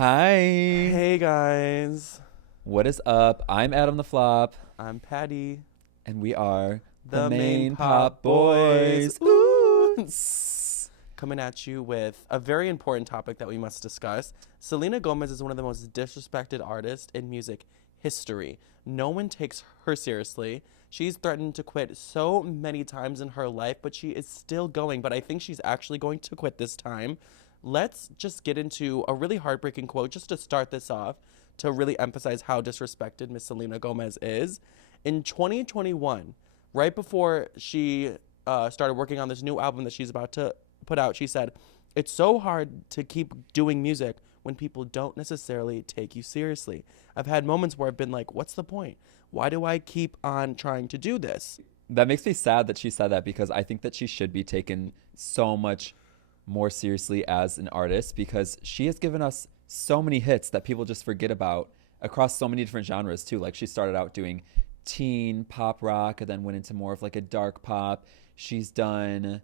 Hi. Hey guys, What is up? I'm Adam the Flop, I'm Patty, and we are the the main main pop pop boys. boys. Ooh! Ooh. Coming at you with a very important topic that we must discuss. Selena Gomez is one of the most disrespected artists in music history. No one takes her seriously. She's threatened to quit so many times in her life, but she is still going. But I think she's actually going to quit this time. Let's just get into a really heartbreaking quote just to start this off to really emphasize how disrespected Miss Selena Gomez is. In 2021, right before she started working on this new album that she's about to put out, she said, "It's so hard to keep doing music when people don't necessarily take you seriously. I've had moments where I've been like, what's the point? Why do I keep on trying to do this?" That makes me sad that she said that because I think that she should be taken so much more seriously as an artist because she has given us so many hits that people just forget about across so many different genres too. Like she started out doing teen pop rock and then went into more of like a dark pop. She's done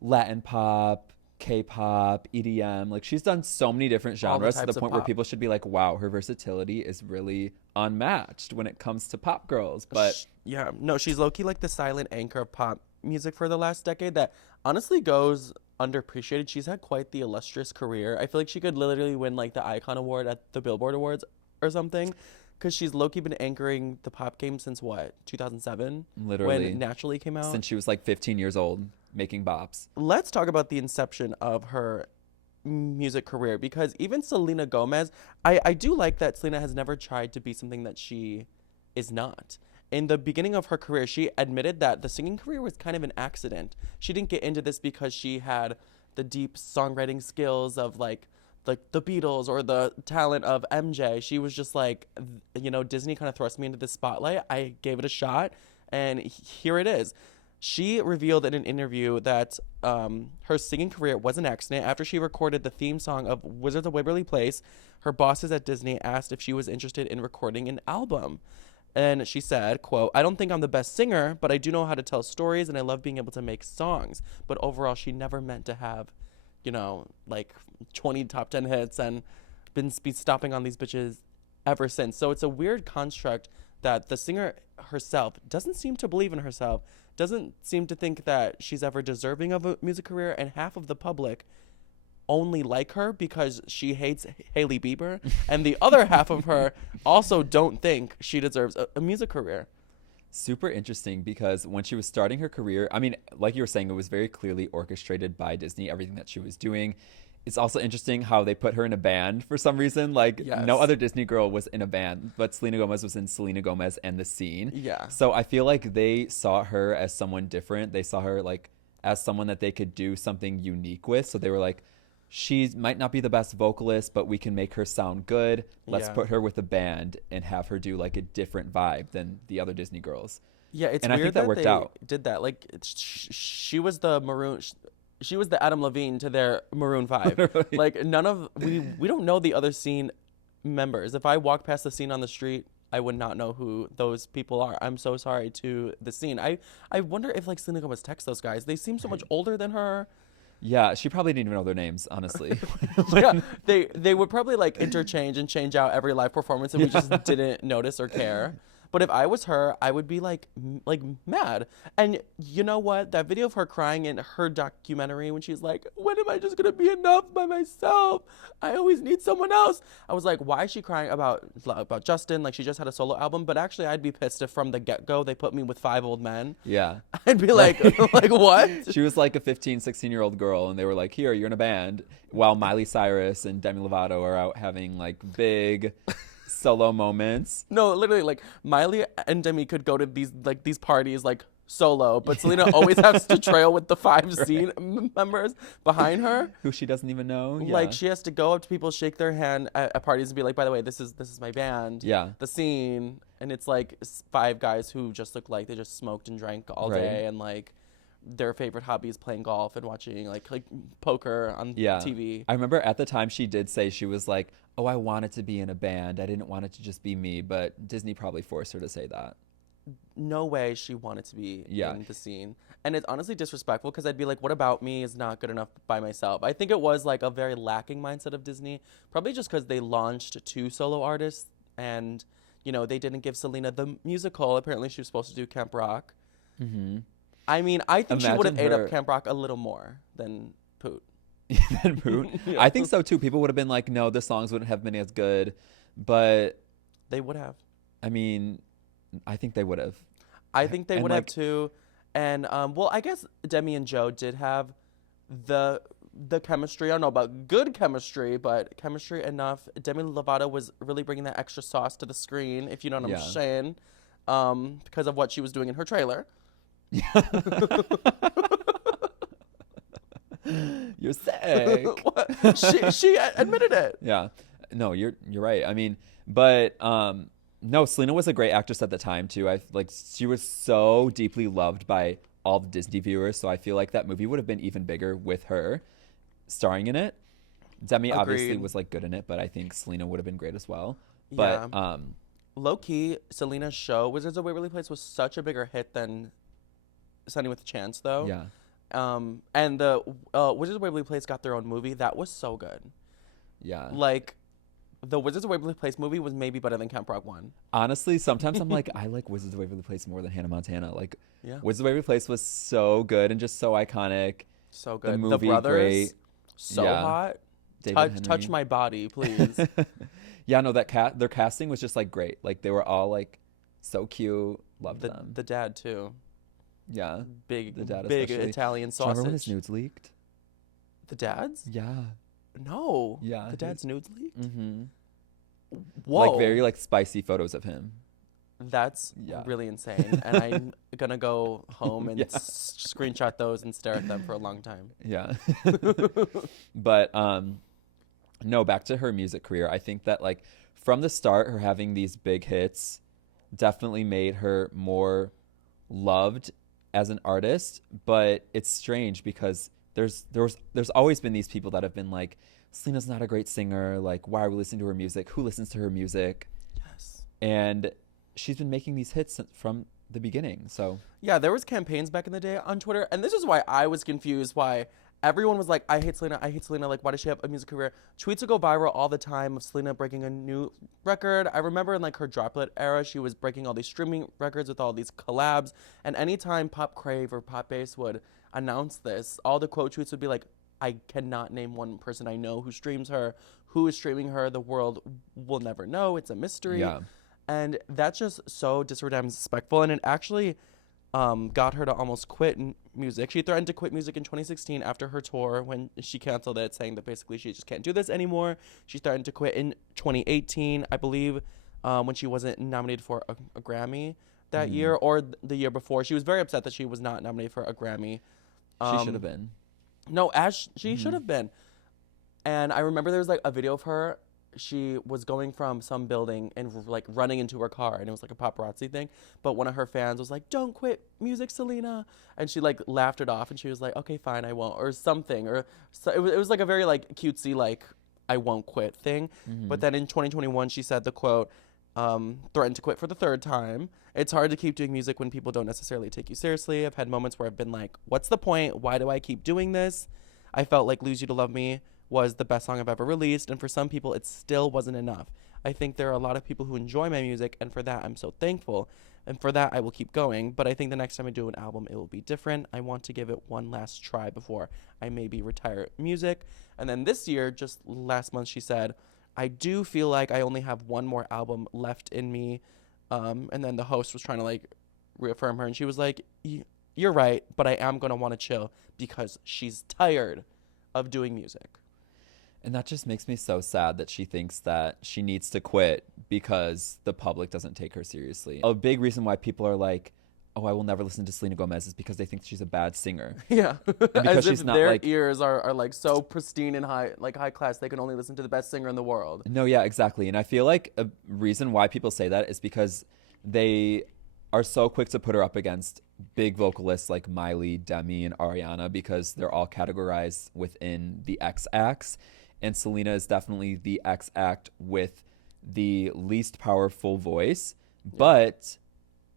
Latin pop, K-pop, EDM. Like she's done so many different All the genres to the types of point where pop. people should be like, "Wow, her versatility is really unmatched when it comes to pop girls." But Yeah, no, she's low key like the silent anchor of pop music for the last decade that honestly goes underappreciated. She's had quite the illustrious career. I feel like she could literally win like the Icon Award at the Billboard Awards or something because she's low key been anchoring the pop game since what, 2007 when literally Naturally came out. since she was like 15 years old making bops. Let's talk about the inception of her music career because even Selena Gomez, I do like that Selena has never tried to be something that she is not. In the beginning of her career, she admitted that the singing career was kind of an accident. She didn't get into this because she had the deep songwriting skills of like the Beatles or the talent of MJ. She was just like, Disney kind of thrust me into the spotlight. I gave it a shot, and here it is. She revealed in an interview that her singing career was an accident. After she recorded the theme song of Wizards of Waverly Place, her bosses at Disney asked if she was interested in recording an album. And she said, quote, "I don't think I'm the best singer, but I do know how to tell stories and I love being able to make songs." But overall, she never meant to have, like 20 top 10 hits and be stopping on these bitches ever since. So it's a weird construct that the singer herself doesn't seem to believe in herself, doesn't seem to think that she's ever deserving of a music career, and half of the public only like her because she hates Hailey Bieber, and the other half of her also don't think she deserves a music career. Super interesting because when she was starting her career, I mean, like you were saying, it was very clearly orchestrated by Disney, everything that she was doing. It's also interesting how they put her in a band for some reason. Like, no Yes. other Disney girl was in a band, but Selena Gomez was in Selena Gomez and the Scene. Yeah. So I feel like they saw her as someone different. They saw her like as someone that they could do something unique with. So they were like, she might not be the best vocalist, but we can make her sound good. Let's Yeah. put her with a band and have her do like a different vibe than the other Disney girls. Yeah, it's And I think weird that that worked they out. did that. Like, she was the maroon. She was the Adam Levine to their Maroon Five. Literally. Like, none of we don't know the other scene members. If I walk past the scene on the street, I would not know who those people are. I'm so sorry to the scene. I wonder if like Selena Gomez texts those guys. They seem so much Right. older than her. Yeah, she probably didn't even know their names, honestly. Yeah, they would probably like interchange and change out every live performance, and we just Yeah. didn't notice or care. But if I was her, I would be like like mad. And you know what? That video of her crying in her documentary when she's like, "When am I just gonna be enough by myself? I always need someone else." I was like, why is she crying about Justin? Like she just had a solo album. But actually, I'd be pissed if from the get go they put me with five old men. Yeah. I'd be Right. like, like what? She was like a 15, 16-year-old girl, and they were like, here, you're in a band, while Miley Cyrus and Demi Lovato are out having like big solo moments. No, literally, like Miley and Demi could go to these parties like solo, but Selena always has to trail with the five Right. scene members behind her. Who she doesn't even know. Like Yeah. she has to go up to people, shake their hand at parties, and be like, "By the way, this is my band, Yeah. the Scene," and it's like five guys who just look like they just smoked and drank all Right. day, and like their favorite hobby is playing golf and watching like poker on Yeah. TV. I remember at the time she did say she was like, oh, I wanted to be in a band. I didn't want it to just be me, but Disney probably forced her to say that. no way she wanted to be Yeah. in the scene. And it's honestly disrespectful because I'd be like, what about me is not good enough by myself? I think it was like a very lacking mindset of Disney, probably just because they launched 2 solo artists and, you know, they didn't give Selena the musical. Apparently she was supposed to do Camp Rock. Mm-hmm. I mean, I think she would have Imagine ate her up Camp Rock a little more than Poot. than Poot. Yeah. I think so too. People would have been like, no, the songs wouldn't have been as good. But They would have. I mean, I think they would have. I think they And would have like, too. And well, I guess Demi and Joe did have the chemistry. I don't know about good chemistry, but chemistry enough. Demi Lovato was really bringing that extra sauce to the screen, if you know what yeah. I'm saying, because of what she was doing in her trailer. You're sick. What? She admitted it. Yeah. No, you're right. I mean, but no, Selena was a great actress at the time too. I like she was so deeply loved by all the Disney viewers, so I feel like that movie would have been even bigger with her starring in it. Demi obviously Agreed. was like good in it, but I think Selena would have been great as well. Yeah. But Low key, Selena's show Wizards of Waverly Place was such a bigger hit than Sunny with a Chance, though. yeah. And the Wizards of Waverly Place got their own movie that was so good. Yeah. Like, the Wizards of Waverly Place movie was maybe better than Camp Rock 1. Honestly, sometimes I'm like, I like Wizards of Waverly Place more than Hannah Montana. Like, Yeah. Wizards of Waverly Place was so good and just so iconic. So good. The movie, Brothers, great. so Yeah. hot. David Touch Henry. my body, please. Yeah, no, their casting was just like great. Like they were all like so cute. Loved them. The dad, too. Yeah. Big, The dad big especially. Italian Do you remember when his sausage. nudes leaked? The dad's? Yeah. No. Yeah. The dad's nudes leaked? Mm-hmm. Whoa. Like very like spicy photos of him. That's Yeah. really insane. And I'm going to go home and Yeah. screenshot those and stare at them for a long time. Yeah. But no, back to her music career. I think that like from the start, her having these big hits definitely made her more loved as an artist. But it's strange because there's always been these people that have been like, Selena's not a great singer. Like, why are we listening to her music? Who listens to her music? Yes. And she's been making these hits from the beginning. So Yeah, there was campaigns back in the day on Twitter, and this is why I was confused why everyone was like, I hate Selena, like, why does she have a music career? Tweets would go viral all the time of Selena breaking a new record. I remember in like her Droplet era, she was breaking all these streaming records with all these collabs, and anytime Pop Crave or Pop Base would announce this, all the quote tweets would be like, I cannot name one person I know who streams her, who is streaming her, the world will never know, it's a mystery. yeah. And that's just so disrespectful. And it actually got her to almost quit music. She threatened to quit music in 2016 after her tour when she canceled it, saying that basically she just can't do this anymore. She threatened to quit in 2018, I believe, when she wasn't nominated for a Grammy that year or the year before. She was very upset that she was not nominated for a Grammy. She should have been. No, as she should have been. And I remember there was like a video of her. She was going from some building and like running into her car, and it was like a paparazzi thing. But one of her fans was like, "Don't quit music, Selena," and she like laughed it off, and she was like, "Okay, fine, I won't," or something, or so it was like a very like cutesy like I won't quit thing. But then in 2021, she said the quote, threatened to quit for the third time. It's hard to keep doing music when people don't necessarily take you seriously. I've had moments where I've been like, what's the point? Why do I keep doing this? I felt like Lose You to Love Me was the best song I've ever released, and for some people, it still wasn't enough. I think there are a lot of people who enjoy my music, and for that, I'm so thankful. And for that, I will keep going. But I think the next time I do an album, it will be different. I want to give it one last try before I maybe retire music. And then this year, just last month, she said, I do feel like I only have one more album left in me. And then the host was trying to like reaffirm her, and she was like, you're right, but I am going to want to chill because she's tired of doing music. And that just makes me so sad that she thinks that she needs to quit because the public doesn't take her seriously. A big reason why people are like, oh, I will never listen to Selena Gomez is because they think she's a bad singer. Yeah. because As she's if not their like ears are like so pristine and high class, they can only listen to the best singer in the world. No, yeah, exactly. And I feel like a reason why people say that is because they are so quick to put her up against big vocalists like Miley, Demi, and Ariana because they're all categorized within the X acts. And Selena is definitely the X act with the least powerful voice. But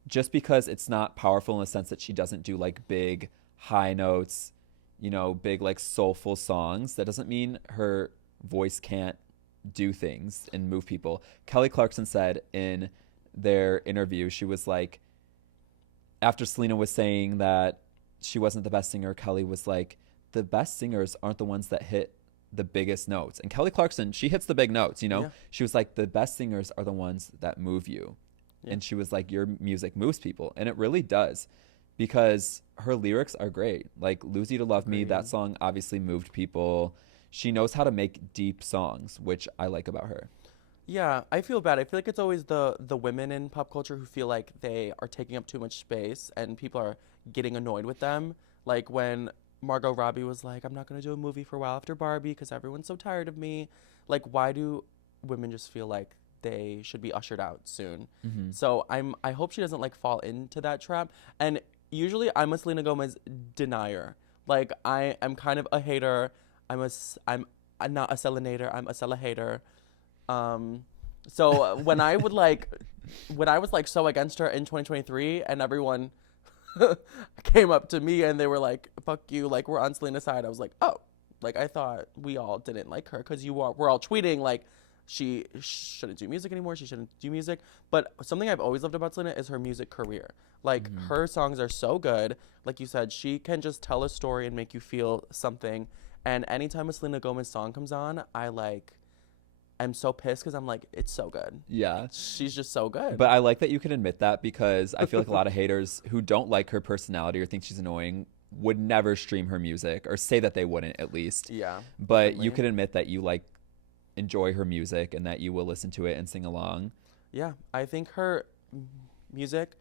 just because it's not powerful in the sense that she doesn't do like big high notes, big like soulful songs, that doesn't mean her voice can't do things and move people. Kelly Clarkson said in their interview, she was like, after Selena was saying that she wasn't the best singer, Kelly was like, the best singers aren't the ones that hit the biggest notes. And Kelly Clarkson, she hits the big notes, Yeah. She was like, the best singers are the ones that move you. Yeah. And she was like, your music moves people. And it really does, because her lyrics are great. Like Lose You to Love Me, that song obviously moved people. She knows how to make deep songs, which I like about her. Yeah, I feel bad. I feel like it's always the women in pop culture who feel like they are taking up too much space and people are getting annoyed with them. Like when Margot Robbie was like, I'm not going to do a movie for a while after Barbie because everyone's so tired of me. Like, why do women just feel like they should be ushered out soon? Mm-hmm. So I hope she doesn't like fall into that trap. And usually I'm a Selena Gomez denier. Like I am kind of a hater. I'm not a Selenator. I'm a Sela hater. So when I was like so against her in 2023 and everyone came up to me and they were like, fuck you, like we're on Selena's side, I was like, oh, like I thought we all didn't like her because we're all tweeting like she shouldn't do music anymore, she shouldn't do music. But something I've always loved about Selena is her music career. Like her songs are so good. Like you said, she can just tell a story and make you feel something. And anytime a Selena Gomez song comes on, I'm so pissed because I'm like, it's so good. Yeah. She's just so good. But I like that you can admit that, because I feel like a lot of haters who don't like her personality or think she's annoying would never stream her music, or say that they wouldn't at least. Yeah. But definitely. you can admit that you like enjoy her music and that you will listen to it and sing along. Yeah. I think her music,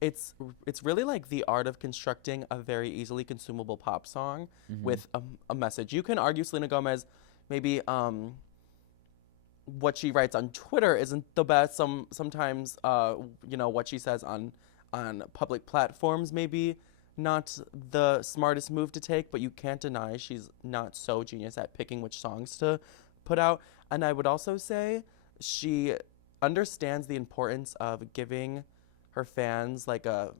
it's really like the art of constructing a very easily consumable pop song with a message. You can argue Selena Gomez maybe what she writes on Twitter isn't the best. Sometimes what she says on public platforms maybe not the smartest move to take, but you can't deny she's not so genius at picking which songs to put out. And I would also say she understands the importance of giving her fans like a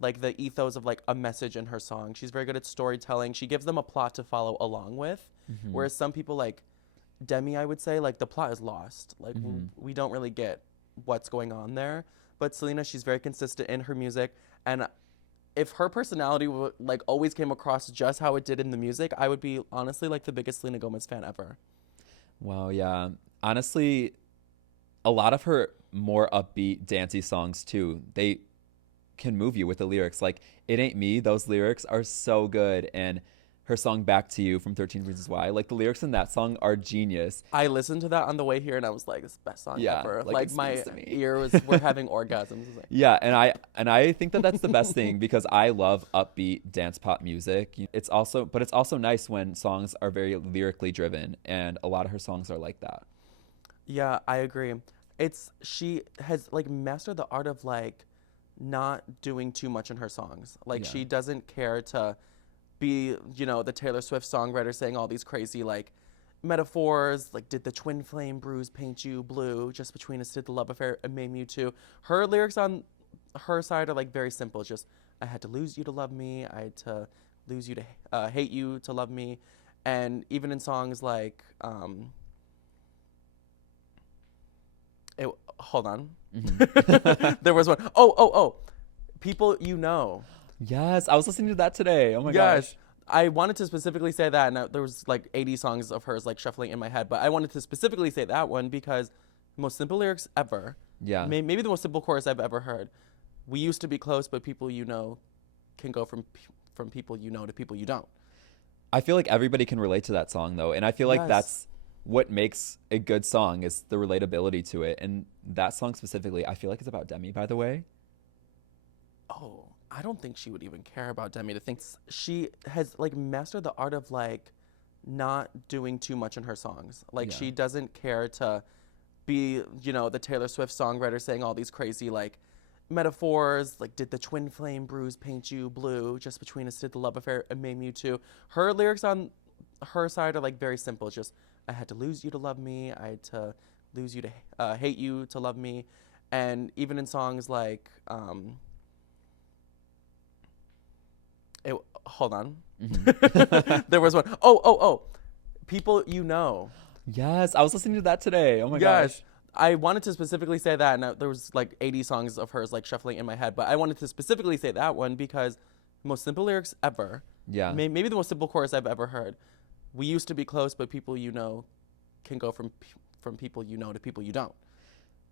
like the ethos of like a message in her song. She's very good at storytelling. She gives them a plot to follow along with. Whereas some people like Demi, I would say, like the plot is lost. Like we don't really get what's going on there. But Selena, she's very consistent in her music, and if her personality like always came across just how it did in the music, I would be honestly like the biggest Selena Gomez fan ever. Wow, yeah. Honestly, a lot of her more upbeat, dancey songs too, they can move you with the lyrics. Like It Ain't Me, those lyrics are so good. And her song Back to You from 13 Reasons Why, like the lyrics in that song are genius. I listened to that on the way here and I was like, this is the best song ever. Like my ears were having orgasms. Like, yeah, and I think that that's the best thing, because I love upbeat dance pop music. It's also nice when songs are very lyrically driven, and a lot of her songs are like that. yeah, I agree. She has like mastered the art of like not doing too much in her songs. Like she doesn't care to be, the Taylor Swift songwriter saying all these crazy like metaphors, like did the twin flame bruise paint you blue, just between us did the love affair and made you too. Her lyrics on her side are like very simple. It's just, I had to lose you to love me, I had to lose you to hate you to love me. And even in songs like hold on. There was one. Oh, People You Know. Yes, I was listening to that today. Oh my gosh. I wanted to specifically say that, and there was like 80 songs of hers like shuffling in my head, but I wanted to specifically say that one because the most simple lyrics ever. Yeah. Maybe the most simple chorus I've ever heard. We used to be close, but people you know can go from people you know to people you don't. I feel like everybody can relate to that song though, and I feel like that's what makes a good song, is the relatability to it. And that song specifically, I feel like it's about Demi, by the way. Oh, I don't think she would even care about Demi. To think she has like mastered the art of like not doing too much in her songs. Like she doesn't care to be, the Taylor Swift songwriter saying all these crazy like metaphors, like did the twin flame bruise paint you blue, just between us did the love affair and made you too. Her lyrics on her side are like very simple. It's just, I had to lose you to love me, I had to lose you to hate you to love me. And even in songs like, hold on. Mm-hmm. There was one. Oh. People You Know. Yes, I was listening to that today. Oh my Yes. gosh. I wanted to specifically say that, and there was like 80 songs of hers like shuffling in my head, but I wanted to specifically say that one because most simple lyrics ever. Yeah. Maybe the most simple chorus I've ever heard. We used to be close, but people you know can go from people you know to people you don't.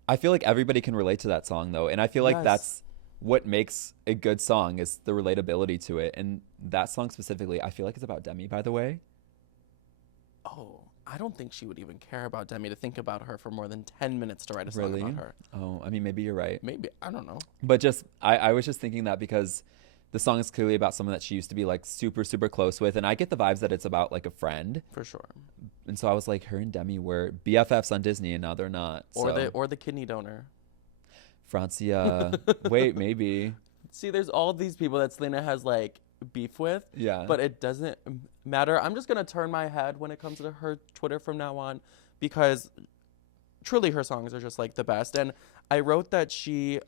I feel like everybody can relate to that song though, and I feel like Yes. that's what makes a good song is the relatability to it. And that song specifically, I feel like it's about Demi, by the way. Oh, I don't think she would even care about Demi to think about her for more than 10 minutes to write a song Really? about her. Oh, I mean, maybe you're right. Maybe. I don't know. But just, I was just thinking that because the song is clearly about someone that she used to be like super, super close with. And I get the vibes that it's about like a friend. For sure. And so I was like, her and Demi were BFFs on Disney and now they're not. Or the kidney donor. Francia. Wait, maybe. See, there's all these people that Selena has like beef with. Yeah. But it doesn't matter. I'm just going to turn my head when it comes to her Twitter from now on because truly her songs are just like the best. And I wrote that she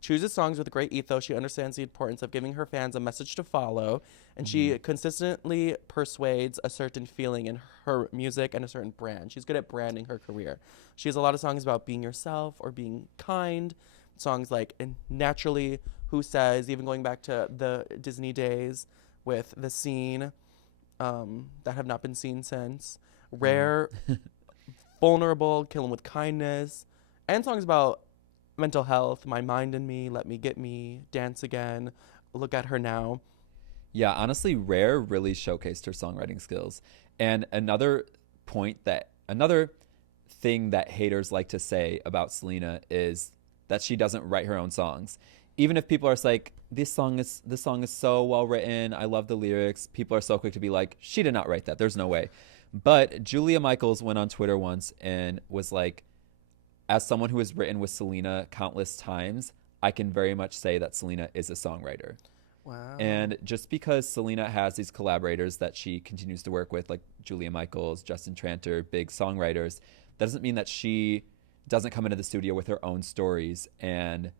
chooses songs with great ethos. She understands the importance of giving her fans a message to follow. And she consistently persuades a certain feeling in her music and a certain brand. She's good at branding her career. She has a lot of songs about being yourself or being kind. Songs like Naturally, Who Says, even going back to the Disney days with The Scene, that have not been seen since. Rare, Vulnerable, Kill 'Em With Kindness, and songs about mental health, My Mind and Me, Let Me Get Me, Dance Again, Look at Her Now. Yeah, honestly, Rare really showcased her songwriting skills. And another thing that haters like to say about Selena is that she doesn't write her own songs. Even if people are like, this song is so well written, I love the lyrics, people are so quick to be like, she did not write that. There's no way. But Julia Michaels went on Twitter once and was like, as someone who has written with Selena countless times, I can very much say that Selena is a songwriter. Wow. And just because Selena has these collaborators that she continues to work with, like Julia Michaels, Justin Tranter, big songwriters, that doesn't mean that she doesn't come into the studio with her own stories and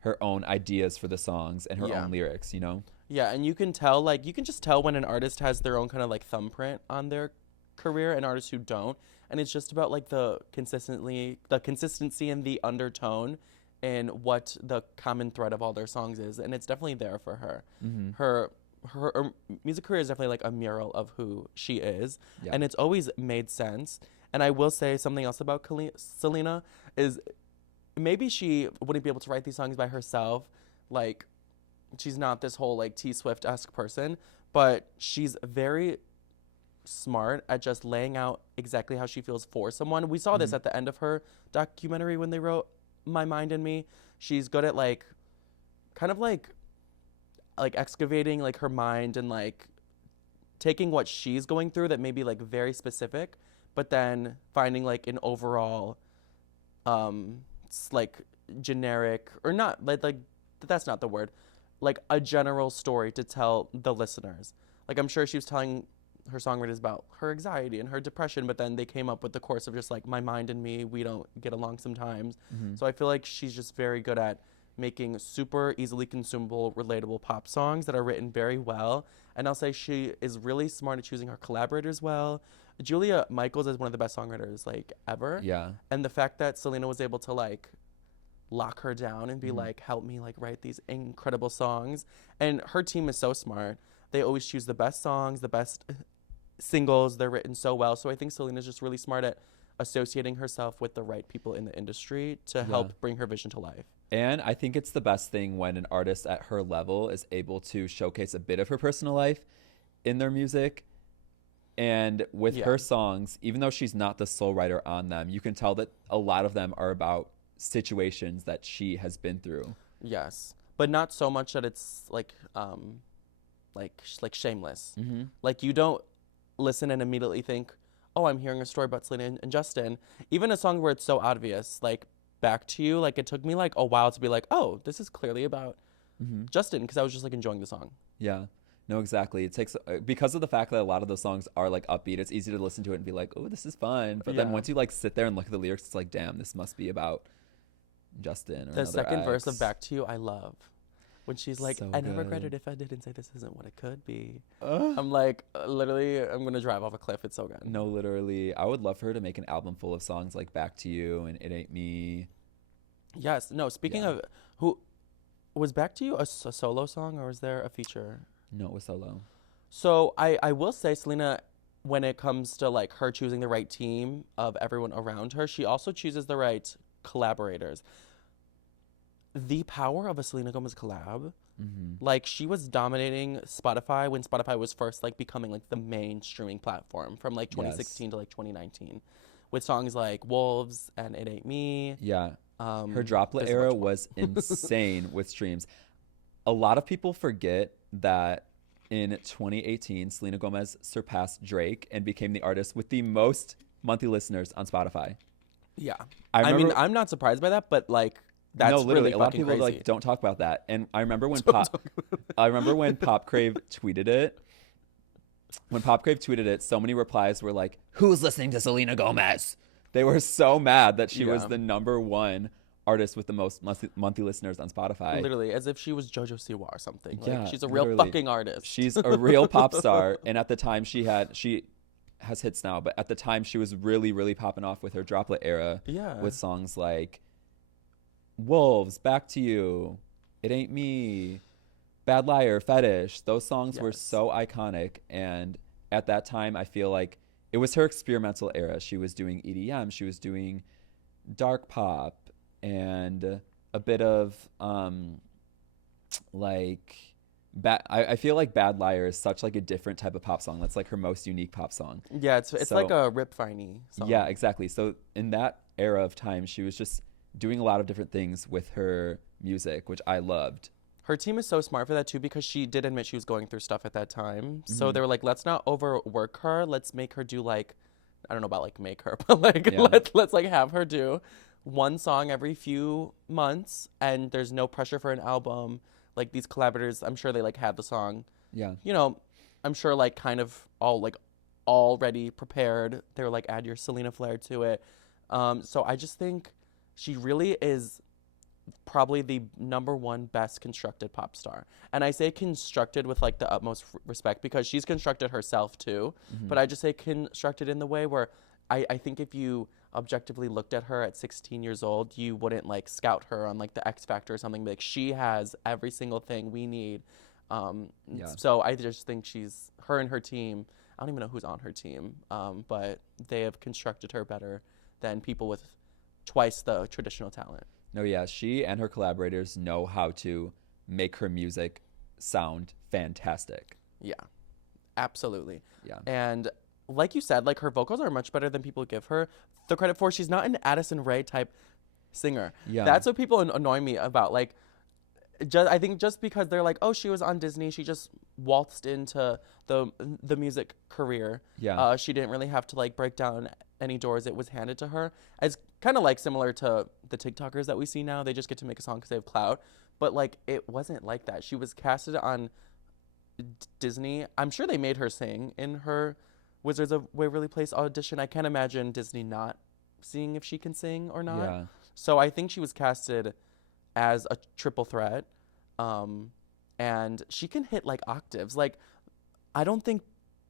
her own ideas for the songs and her own lyrics, you know? Yeah, and you can just tell when an artist has their own kind of like thumbprint on their career and artists who don't. And it's just about like the consistency and the undertone and what the common thread of all their songs is. And it's definitely there for her. Mm-hmm. Her music career is definitely like a mural of who she is. Yeah. And it's always made sense. And I will say something else about Selena is maybe she wouldn't be able to write these songs by herself. Like, she's not this whole like T Swift-esque person, but she's very smart at just laying out exactly how she feels for someone. We saw this at the end of her documentary when they wrote My Mind and Me. She's good at like kind of like excavating like her mind and like taking what she's going through that may be like very specific, but then finding like an overall like generic or not like that's not the word, like a general story to tell the listeners. Like I'm sure she was telling her songwriters about her anxiety and her depression, but then they came up with the chorus of just like My Mind and Me, we don't get along sometimes. So I feel like she's just very good at making super easily consumable, relatable pop songs that are written very well. And I'll say she is really smart at choosing her collaborators well. Julia Michaels is one of the best songwriters like ever. Yeah. And the fact that Selena was able to like lock her down and be like, help me like write these incredible songs. And her team is so smart. They always choose the best songs, the best singles. They're written so well. So I think Selena's just really smart at associating herself with the right people in the industry to help bring her vision to life. And I think it's the best thing when an artist at her level is able to showcase a bit of her personal life in their music. And with her songs, even though she's not the sole writer on them, you can tell that a lot of them are about situations that she has been through. Yes, but not so much that it's like shameless. Like you don't listen and immediately think, oh, I'm hearing a story about Selena and Justin. Even a song where it's so obvious, like Back to You, like it took me like a while to be like, oh, this is clearly about Justin, because I was just like enjoying the song. Yeah. No, exactly. It takes, because of the fact that a lot of those songs are like upbeat, it's easy to listen to it and be like, oh, this is fun. But then once you like sit there and look at the lyrics, it's like, damn, this must be about Justin or The another second verse of ex. Back to You, I love. When she's like, So I never good. regretted if I didn't say this isn't what it could be. Ugh. I'm like, literally, I'm going to drive off a cliff. It's so good. No, literally. I would love for her to make an album full of songs like Back to You and It Ain't Me. Yes. No, speaking Yeah. of, who was Back to You a solo song or was there a feature? No, it was solo. So I will say, Selena, when it comes to like her choosing the right team of everyone around her, she also chooses the right collaborators. The power of a Selena Gomez collab, like she was dominating Spotify when Spotify was first like becoming like the main streaming platform from like 2016 to like 2019, with songs like Wolves and It Ain't Me. Yeah. Her Droplet there's a era bunch more. was insane with streams. A lot of people forget that in 2018, Selena Gomez surpassed Drake and became the artist with the most monthly listeners on Spotify. Yeah, I I mean, remember- I'm not surprised by that, but like that's no, literally, really a lot of fucking people crazy. like don't talk about that. And I remember when Pop Crave tweeted it. When Pop Crave tweeted it, so many replies were like, "Who's listening to Selena Gomez?" They were so mad that she was Yeah. the number one artist with the most monthly listeners on Spotify. Literally, as if she was JoJo Siwa or something. Yeah, Like she's a real literally. fucking artist. She's a real pop star, and at the time she has hits now, but at the time she was really, really popping off with her Droplet era. Yeah. With songs like Wolves, Back to You, It Ain't Me, Bad Liar, Fetish. Those songs were Yes. so iconic, and at that time I feel like it was her experimental era. She was doing EDM, she was doing dark pop, and a bit of like I feel like Bad Liar is such like a different type of pop song. That's like her most unique pop song. Yeah, it's So- like a Rip Finey song. Yeah, exactly. So in that era of time, she was just doing a lot of different things with her music, which I loved. Her team is so smart for that too, because she did admit she was going through stuff at that time. Mm-hmm. So they were like, let's not overwork her. Let's make her do like, I don't know about like make her, but like Yeah. let's like have her do one song every few months, and there's no pressure for an album. Like these collaborators, I'm sure they like had the song, Yeah. you know, I'm sure like kind of all like already prepared. They were like, add your Selena flair to it. So I just think she really is probably the number one best constructed pop star. And I say constructed with like the utmost respect, because she's constructed herself too. But I just say constructed in the way where I think if you objectively looked at her at 16 years old, you wouldn't like scout her on like the X Factor or something. Like she has every single thing we need. Yeah. So I just think her and her team, I don't even know who's on her team, but they have constructed her better than people with twice the traditional talent. No, yeah, she and her collaborators know how to make her music sound fantastic. Yeah, absolutely. Yeah. And like you said, like her vocals are much better than people give her the credit for. She's not an Addison Rae type singer. Yeah. That's what people annoy me about. Like, I think just because they're like, oh, she was on Disney, she just waltzed into the music career. Yeah. She didn't really have to like break down any doors. It was handed to her. It's kind of like similar to the TikTokers that we see now. They just get to make a song because they have clout. But like, it wasn't like that. She was casted on Disney. I'm sure they made her sing in her Wizards of Waverly Place audition. I can't imagine Disney not seeing if she can sing or not. Yeah. So I think she was casted as a triple threat. And she can hit like octaves. Like, I don't think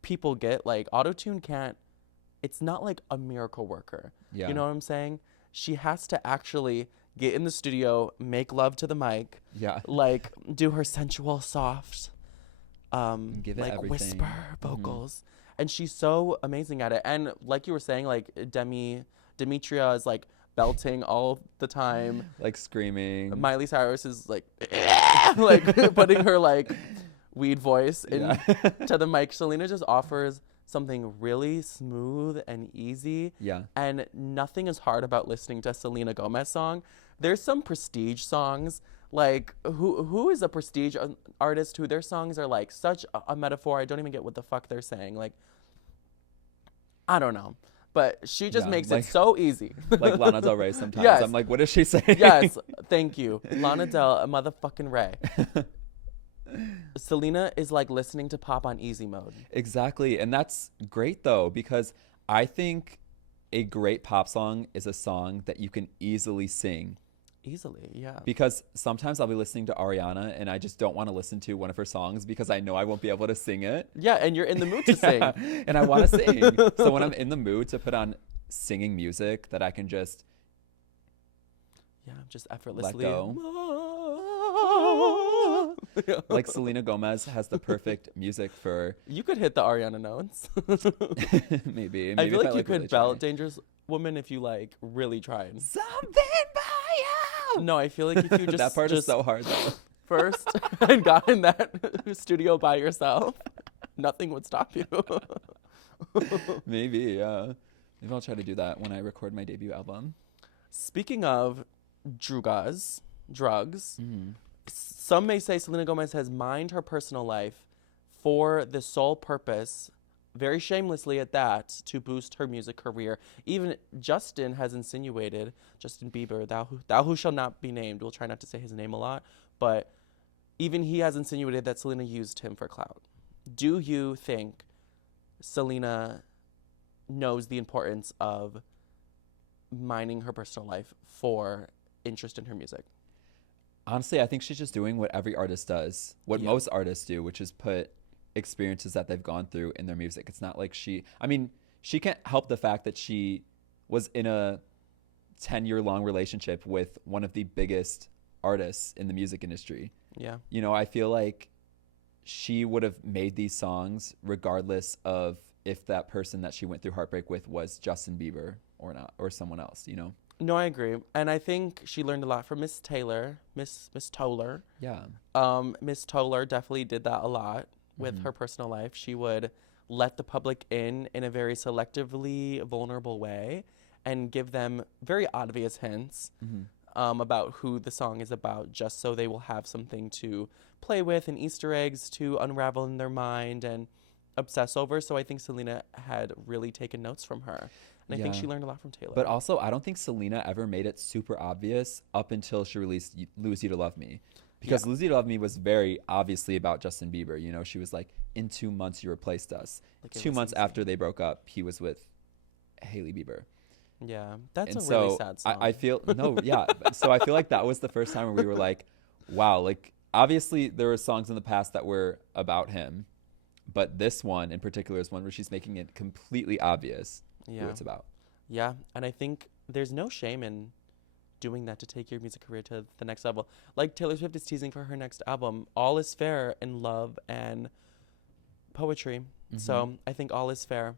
people get like autotune can't, it's not like a miracle worker. Yeah. You know what I'm saying? She has to actually get in the studio, make love to the mic, Yeah. like do her sensual, soft, Give it like everything. whisper vocals. And she's so amazing at it. And like you were saying, like Demetria is like belting all the time. Like screaming. Miley Cyrus is like like putting her like weed voice into the mic. Selena just offers something really smooth and easy. Yeah. And nothing is hard about listening to a Selena Gomez song. There's some prestige songs. Like who is a prestige artist who their songs are like such a metaphor. I don't even get what the fuck they're saying. Like, I don't know. But she just Yeah, makes like- it so easy. Like Lana Del Rey sometimes. Yes. I'm like, what is she saying? Yes, thank you. Lana Del motherfucking Ray. Selena is like listening to pop on easy mode. Exactly. And that's great though, because I think a great pop song is a song that you can easily sing Easily, yeah. Because sometimes I'll be listening to Ariana and I just don't want to listen to one of her songs because I know I won't be able to sing it. Yeah, and you're in the mood to sing. And I want to sing. So when I'm in the mood to put on singing music that I can just just effortlessly let go. Like Selena Gomez has the perfect music for. You could hit the Ariana notes. maybe I feel like you really could belt Dangerous Woman if you like really tried. Something by you. No, I feel like if you just that part is so hard though. First and got in that studio by yourself, nothing would stop you. Maybe, yeah. Maybe I'll try to do that when I record my debut album. Speaking of drugs, some may say Selena Gomez has mined her personal life for the sole purpose, very shamelessly at that, to boost her music career. Even Justin has insinuated, Justin Bieber, thou who shall not be named, we'll try not to say his name a lot, but even he has insinuated that Selena used him for clout. Do you think Selena knows the importance of mining her personal life for interest in her music? Honestly, I think she's just doing what every artist does, what most artists do, which is put experiences that they've gone through in their music. It's not like she can't help the fact that she was in a 10-year-long relationship with one of the biggest artists in the music industry. Yeah. You know, I feel like she would have made these songs regardless of if that person that she went through heartbreak with was Justin Bieber or not, or someone else, you know? No, I agree. And I think she learned a lot from Miss Toller. Yeah. Miss Toller definitely did that a lot with her personal life. She would let the public in a very selectively vulnerable way and give them very obvious hints about who the song is about, just so they will have something to play with and Easter eggs to unravel in their mind and obsess over. So I think Selena had really taken notes from her. And I think she learned a lot from Taylor. But also, I don't think Selena ever made it super obvious up until she released Lose You to Love Me. Because Lose You to Love Me was very obviously about Justin Bieber. You know, she was like, in 2 months you replaced us. Like 2 months after they broke up, he was with Hailey Bieber. Yeah, that's a really sad song. I feel, so I feel like that was the first time where we were like, wow, like, obviously there were songs in the past that were about him. But this one in particular is one where she's making it completely obvious who it's about. Yeah, and I think there's no shame in doing that to take your music career to the next level. Like Taylor Swift is teasing for her next album, all is fair in love and poetry. So I think all is fair.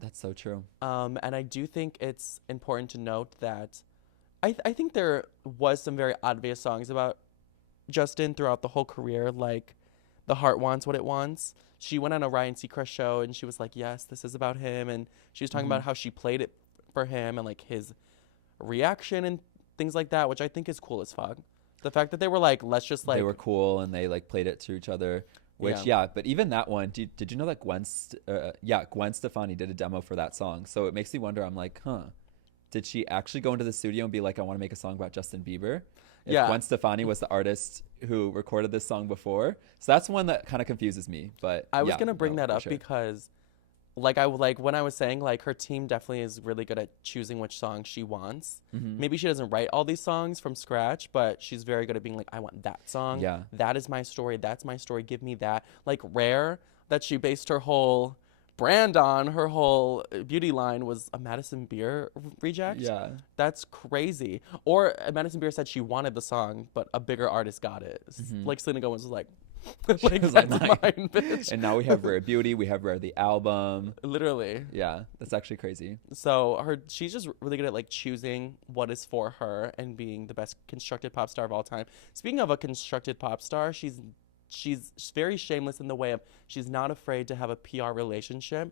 That's so true. And I do think it's important to note that I think there was some very obvious songs about Justin throughout the whole career, like The Heart Wants What It Wants. She went on a Ryan Seacrest show and she was like, yes, this is about him. And she was talking about how she played it for him and like his reaction and things like that, which I think is cool as fuck. The fact that they were like, let's just like. They were cool and they like played it to each other. Which, but even that one, did you know that Gwen Stefani did a demo for that song? So it makes me wonder, I'm like, did she actually go into the studio and be like, I want to make a song about Justin Bieber? If Gwen Stefani was the artist who recorded this song before. So that's one that kind of confuses me. But I was going to bring that up because when I was saying like her team definitely is really good at choosing which song she wants. Maybe she doesn't write all these songs from scratch, but she's very good at being like, I want that song. Yeah. That is my story. That's my story. Give me that. Like Rare, that she based her whole brand on, her whole beauty line was a Madison Beer reject. Yeah. That's crazy. Or Madison Beer said she wanted the song, but a bigger artist got it. Like Selena Gomez was like, like that's mine, bitch. And now we have Rare Beauty, we have Rare the album. Literally. Yeah, that's actually crazy. So she's just really good at like choosing what is for her and being the best constructed pop star of all time. Speaking of a constructed pop star, she's very shameless in the way of she's not afraid to have a PR relationship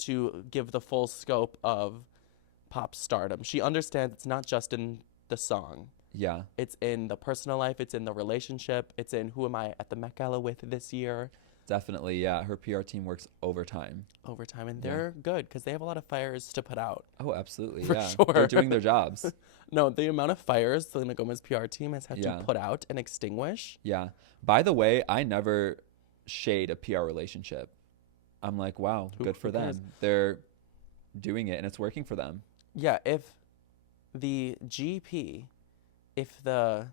to give the full scope of pop stardom. She understands it's not just in the song. Yeah. It's in the personal life. It's in the relationship. It's in who am I at the Met Gala with this year. Definitely, yeah. Her PR team works overtime. And they're good because they have a lot of fires to put out. Oh, absolutely, For sure. They're doing their jobs. No, the amount of fires Selena Gomez's PR team has had to put out and extinguish. Yeah. By the way, I never shade a PR relationship. I'm like, wow, good for them. They're doing it and it's working for them. Yeah, if the GP if the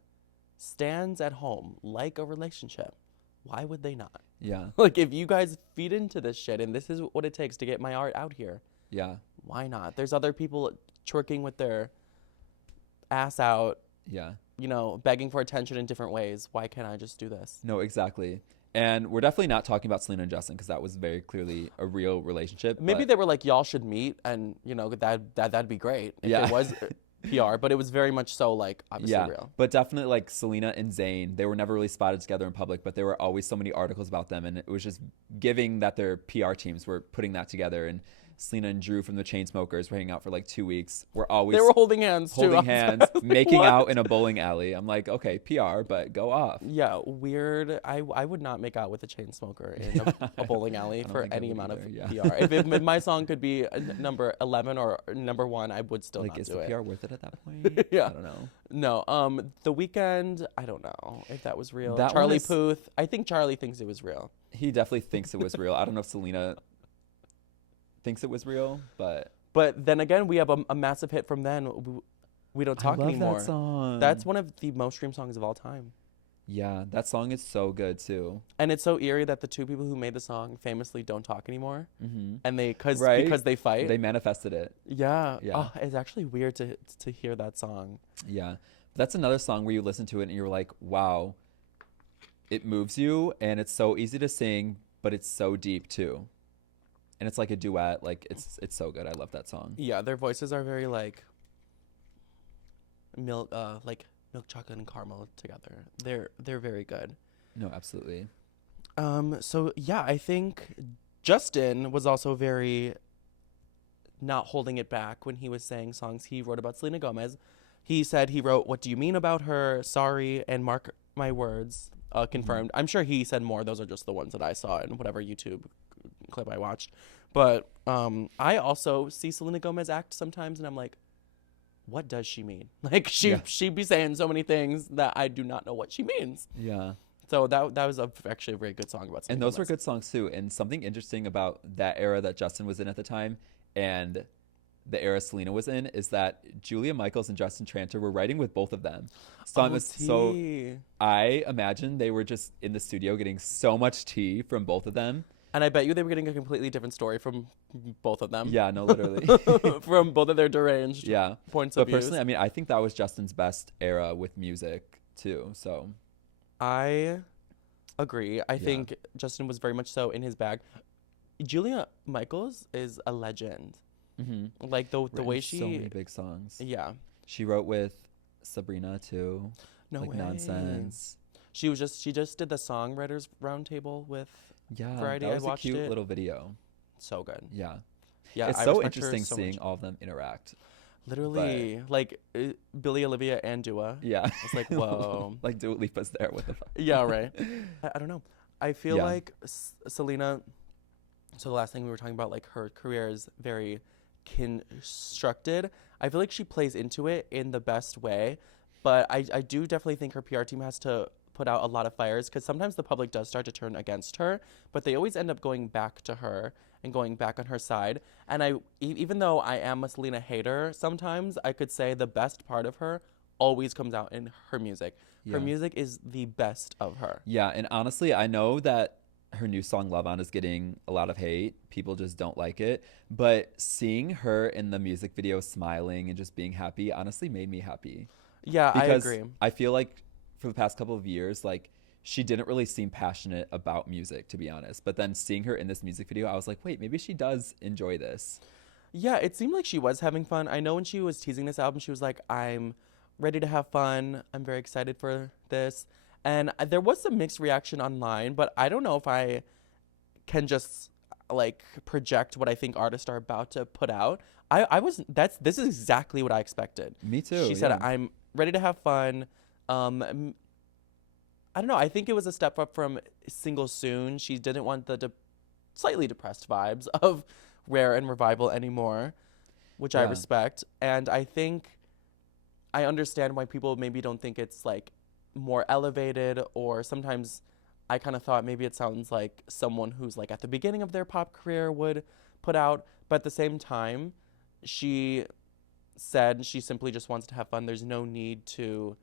stands at home like a relationship, why would they not? Yeah. Like, if you guys feed into this shit and this is what it takes to get my art out here, Yeah. why not? There's other people twerking with their ass out, Yeah. you know, begging for attention in different ways. Why can't I just do this? No, exactly. And we're definitely not talking about Selena and Justin because that was very clearly a real relationship. Maybe but they were like, y'all should meet, and you know that'd be great if Yeah. it was PR, but it was very much so like obviously yeah, real. but definitely like Selena and Zayn, they were never really spotted together in public, but there were always so many articles about them, and it was just giving that their PR teams were putting that together. And Selena and Drew from the Chainsmokers were hanging out for like 2 weeks. We're always They were holding hands too. holding hands, making what? out in a bowling alley. I'm like, okay, PR, but go off. Yeah, weird. I would not make out with a chain smoker in a bowling alley don't for think I any would amount either, of yeah. PR. If my song could be number 11 or number 1, I would still Like, not is do the it. PR worth it at that point? Yeah. I don't know. No, The Weeknd, I don't know if that was real. That one Charlie is- Puth, I think Charlie thinks it was real. He definitely thinks it was real. I don't know if Selena thinks it was real, but But then again, we have a massive hit from then. We don't talk I love anymore. that song. That's one of the most streamed songs of all time. Yeah, that song is so good too. And it's so eerie that the two people who made the song famously don't talk anymore. Mm-hmm. And because Right? they fight. They manifested it. Yeah. Yeah. Oh, it's actually weird to hear that song. Yeah. That's another song where you listen to it and you're like, wow, it moves you and it's so easy to sing, but it's so deep too. And it's like a duet. Like it's so good. I love that song. Yeah, their voices are very like milk chocolate and caramel together. They're very good. No, absolutely. So yeah, I think Justin was also very not holding it back when he was saying songs he wrote about Selena Gomez. He said he wrote "What Do You Mean About Her," "Sorry," and "Mark My Words." Confirmed. I'm sure he said more. Those are just the ones that I saw in whatever YouTube clip I watched. But I also see Selena Gomez act sometimes, and I'm like, what does she mean? Like she be saying so many things that I do not know what she means. Yeah. So that was actually a very good song about Selena And those were Gomez. good songs too. And something interesting about that era that Justin was in at the time and the era Selena was in is that Julia Michaels and Justin Tranter were writing with both of them. So tea. I imagine they were just in the studio getting so much tea from both of them. And I bet you they were getting a completely different story from both of them. Yeah, no, literally. From both of their deranged Yeah. points But of view. personally, I mean, I think that was Justin's best era with music too. So I agree. I think Justin was very much so in his bag. Julia Michaels is a legend. Like the way she so many big songs. Yeah. She wrote with Sabrina too. No like way. Nonsense. She just did the songwriters roundtable with Yeah, Variety. that I was a watched cute it. little video. So good. Yeah, Yeah. it's I so respect her interesting so seeing much. all of them interact. Literally, like Billie, Olivia, and Dua. Yeah, It's like, whoa. like Dua Lipa's there. What the fuck? Yeah, right. I don't know. I feel Yeah. like Selena. So the last thing we were talking about, like her career is very constructed. I feel like she plays into it in the best way, but I do definitely think her PR team has to put out a lot of fires because sometimes the public does start to turn against her, but they always end up going back to her and going back on her side. And even though I am a Selena hater, sometimes I could say the best part of her always comes out in her music. Her Yeah. music is the best of her. Yeah, and honestly, I know that her new song "Love On" is getting a lot of hate. People just don't like it. But seeing her in the music video smiling and just being happy honestly made me happy. Yeah, Because I agree. I feel like for the past couple of years, like she didn't really seem passionate about music, to be honest. But then seeing her in this music video, I was like, wait, maybe she does enjoy this. Yeah, it seemed like she was having fun. I know when she was teasing this album, she was like, I'm ready to have fun. I'm very excited for this. And there was some mixed reaction online, but I don't know if I can just like project what I think artists are about to put out. This is exactly what I expected. Me too. She said, yeah. I'm ready to have fun. I don't know. I think it was a step up from Single Soon. She didn't want the slightly depressed vibes of Rare and Revival anymore, which I Yeah. respect. And I think I understand why people maybe don't think it's like more elevated, or sometimes I kind of thought maybe it sounds like someone who's like at the beginning of their pop career would put out. But at the same time, she said she simply just wants to have fun. There's no need to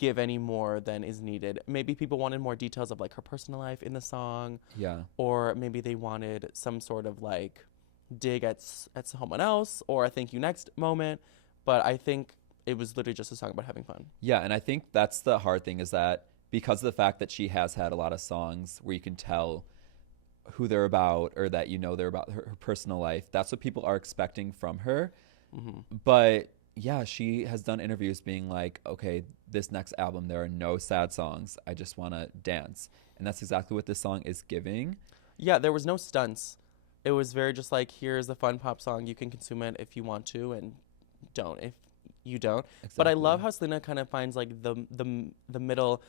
give any more than is needed. Maybe people wanted more details of like her personal life in the song, Yeah. or maybe they wanted some sort of like dig at someone else or a thank you next moment. But I think it was literally just a song about having fun. Yeah, and I think that's the hard thing is that because of the fact that she has had a lot of songs where you can tell who they're about or that you know they're about her personal life, that's what people are expecting from her. Mm-hmm. But yeah, she has done interviews being like, okay, this next album, there are no sad songs. I just want to dance. And that's exactly what this song is giving. Yeah, there was no stunts. It was very just like, here's a fun pop song. You can consume it if you want to, and don't if you don't. Exactly. But I love how Selena kind of finds like the middle.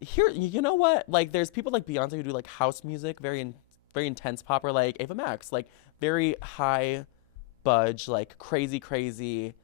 Here, you know what? Like, there's people like Beyonce who do like house music, very intense pop, or like Ava Max, like very high budge, like crazy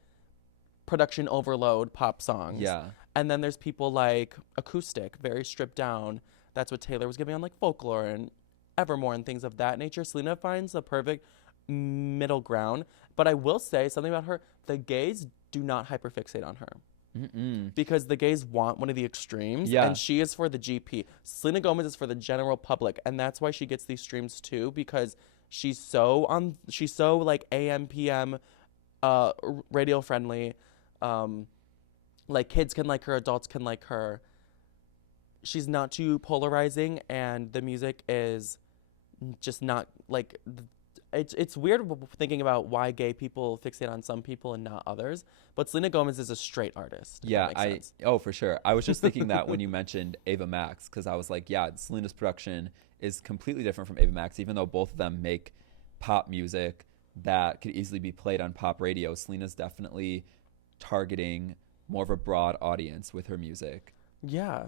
production overload pop songs. Yeah. And then there's people like acoustic, very stripped down. That's what Taylor was giving on like Folklore and Evermore and things of that nature. Selena finds the perfect middle ground. But I will say something about her. The gays do not hyperfixate on her. Mm-mm. Because the gays want one of the extremes. Yeah. And she is for the GP. Selena Gomez is for the general public. And that's why she gets these streams too. Because she's so like AM, PM, radio friendly. Like kids can like her, adults can like her. She's not too polarizing, and the music is just not like it's weird thinking about why gay people fixate on some people and not others. But Selena Gomez is a straight artist. Yeah, for sure. I was just thinking that when you mentioned Ava Max, because I was like, yeah, Selena's production is completely different from Ava Max, even though both of them make pop music that could easily be played on pop radio. Selena's definitely targeting more of a broad audience with her music. Yeah.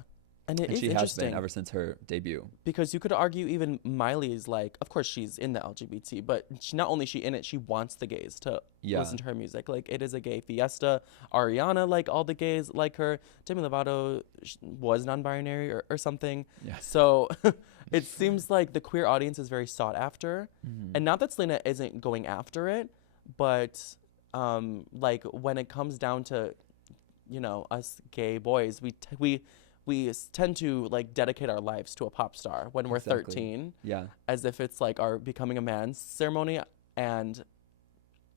And it is she has interesting been ever since her debut. because you could argue even Miley's like, of course she's in the LGBT, but not only is she in it, she wants the gays to listen to her music. Like it is a gay fiesta. Ariana, like all the gays like her. Demi Lovato was non-binary or something. Yeah. So it seems like the queer audience is very sought after. Mm-hmm. And not that Selena isn't going after it, but like when it comes down to, you know, us gay boys, we tend to like dedicate our lives to a pop star when we're 13, yeah, as if it's like our becoming a man ceremony. And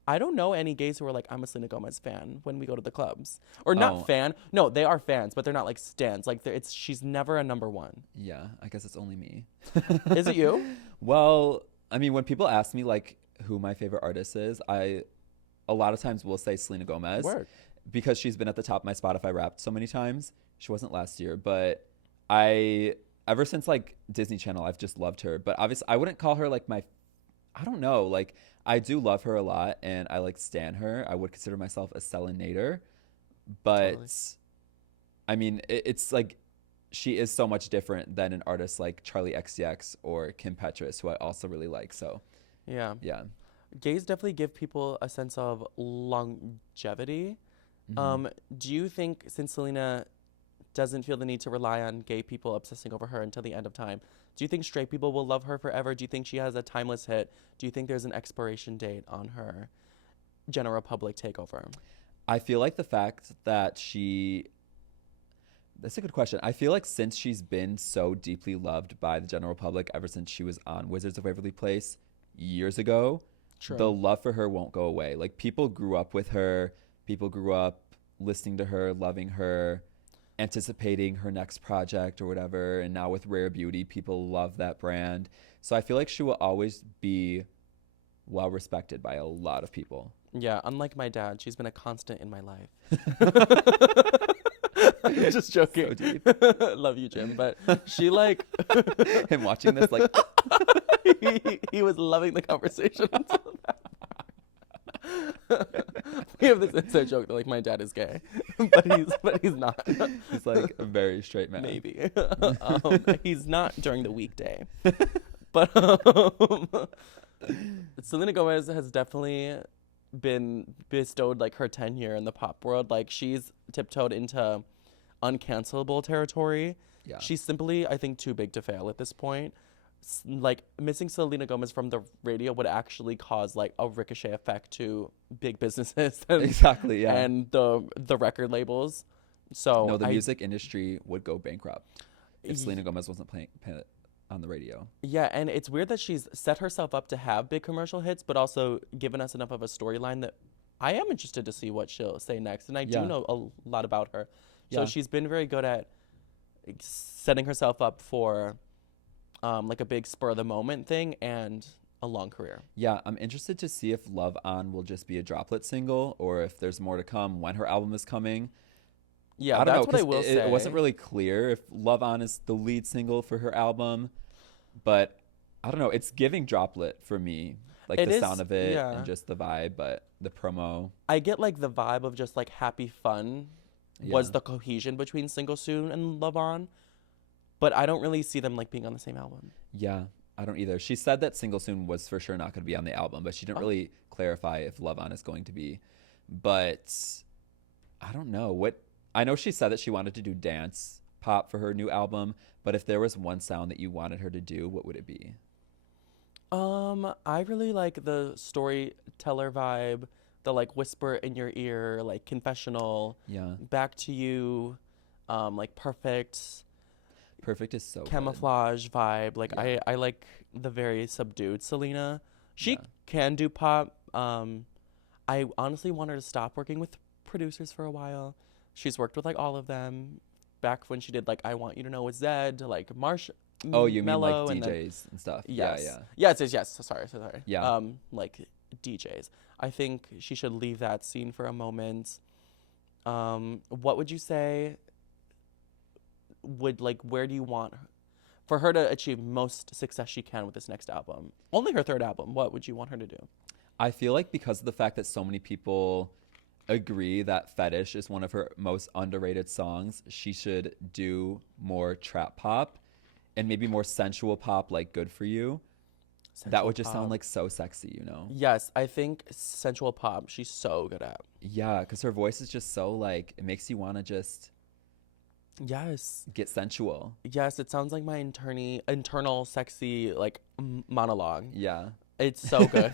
I don't know any gays who are like, I'm a Selena Gomez fan when we go to the clubs, or not fan. No, they are fans, but they're not like stans. Like she's never a number one. Yeah, I guess it's only me. Is it you? Well, I mean, when people ask me like who my favorite artist is, a lot of times will say Selena Gomez. Word. Because she's been at the top of my Spotify Wrapped so many times. She wasn't last year, but ever since like Disney Channel, I've just loved her. But obviously I wouldn't call her like I don't know, like I do love her a lot and I like stan her. I would consider myself a Selenator, but totally. I mean, it's like she is so much different than an artist like Charli XCX or Kim Petras, who I also really like. So yeah. Gays definitely give people a sense of longevity. Mm-hmm. Do you think, since Selena doesn't feel the need to rely on gay people obsessing over her until the end of time, do you think straight people will love her forever? Do you think she has a timeless hit? Do you think there's an expiration date on her general public takeover? I feel like the fact that that's a good question. I feel like since she's been so deeply loved by the general public ever since she was on Wizards of Waverly Place years ago, True. The love for her won't go away. Like people grew up with her. People grew up listening to her, loving her, anticipating her next project or whatever. And now with Rare Beauty, people love that brand. So I feel like she will always be well respected by a lot of people. Yeah, unlike my dad, she's been a constant in my life. Just joking. So deep. Love you, Jim. But she like him watching this like he was loving the conversation until that. We have this inside joke that like my dad is gay, but he's not. He's like a very straight man. Maybe he's not during the weekday. But Selena Gomez has definitely been bestowed like her tenure in the pop world. Like she's tiptoed into uncancelable territory. Yeah. She's simply, I think, too big to fail at this point. Like missing Selena Gomez from the radio would actually cause like a ricochet effect to big businesses exactly, yeah. and the record labels. So No, the music industry would go bankrupt if Selena Gomez wasn't playing it on the radio. yeah, and it's weird that she's set herself up to have big commercial hits, but also given us enough of a storyline that I am interested to see what she'll say next. And I do Yeah. know a lot about her. So Yeah. she's been very good at setting herself up for like a big spur of the moment thing and a long career. Yeah, I'm interested to see if Love On will just be a droplet single or if there's more to come, when her album is coming. Yeah, I don't that's know, what I 'cause will say. it wasn't really clear if Love On is the lead single for her album, but I don't know, it's giving droplet for me. Like It the is, sound of it yeah. and just the vibe, but the promo, I get like the vibe of just like happy fun was yeah. the cohesion between Single Soon and Love On, but I don't really see them like being on the same album. Yeah, I don't either. She said that Single Soon was for sure not going to be on the album, but she didn't Oh. really clarify if Love On is going to be. But I don't know. I know she said that she wanted to do dance pop for her new album, but if there was one sound that you wanted her to do, what would it be? I really like the storyteller vibe, the like whisper in your ear, like confessional, Yeah. back to you, like perfect Perfect is so good. camouflage vibe. Like Yeah. I like the very subdued Selena. She Yeah. can do pop. I honestly want her to stop working with producers for a while. She's worked with like all of them. Back when she did like I Want You to Know It's Zed, to like Oh, you mean like Mellow, and then DJs and stuff? yes. Yeah, Yes. Sorry. Yeah. Like DJs. I think she should leave that scene for a moment. What would you say where do you want for her to achieve most success she can with this next album? Only her third album. What would you want her to do? I feel like because of the fact that so many people agree that Fetish is one of her most underrated songs, she should do more trap pop and maybe more sensual pop like Good For You. That would just Sensual sound pop. like so sexy, you know? Yes, I think sensual pop she's so good at. Yeah, because her voice is just so like, it makes you want to just Yes. get sensual. Yes, it sounds like my internal sexy like monologue. Yeah. It's so good.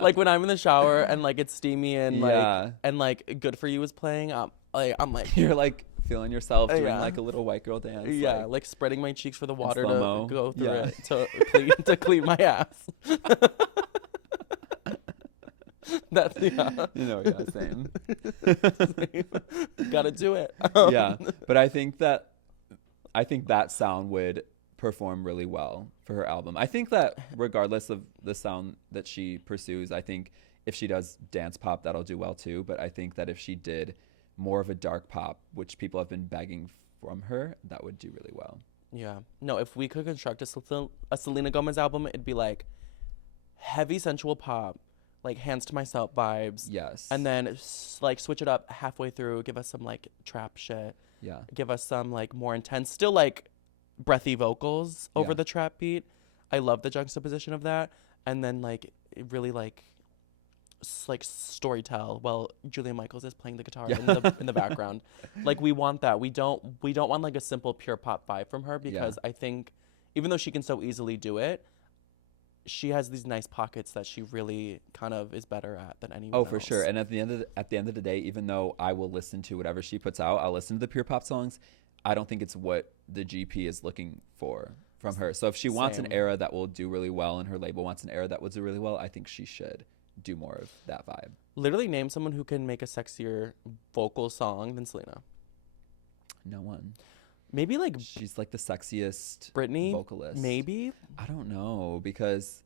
Like when I'm in the shower and like it's steamy and like Yeah. and like Good For You is playing, I'm like You're like feeling yourself doing Yeah. like a little white girl dance. yeah, like spreading my cheeks for the water to slow-mo. go through Yeah. it to clean my ass. That's yeah. You know, yeah, same. Gotta do it. Yeah, but I think that sound would perform really well for her album. I think that regardless of the sound that she pursues, I think if she does dance pop, that'll do well too. But I think that if she did more of a dark pop, which people have been begging from her, that would do really well. Yeah. No, if we could construct a Selena Gomez album, it'd be like heavy sensual pop, like Hands to Myself vibes. Yes. And then like switch it up halfway through, give us some like trap shit, Yeah. give us some like more intense, still like breathy vocals over Yeah. the trap beat. I love the juxtaposition of that. And then like it really like storytell while Julia Michaels is playing the guitar in the background. Like we want that. We don't want like a simple pure pop vibe from her because I think even though she can so easily do it, she has these nice pockets that she really kind of is better at than anyone else. Oh, for sure. And at the end of the day, even though I will listen to whatever she puts out, I'll listen to the pure pop songs. I don't think it's what the GP is looking for from her. So if she wants an Same. era that will do really well and her label wants an era that will do really well, I think she should do more of that vibe. Literally name someone who can make a sexier vocal song than Selena. No one. Maybe like She's like the sexiest Britney, vocalist. maybe. I don't know, because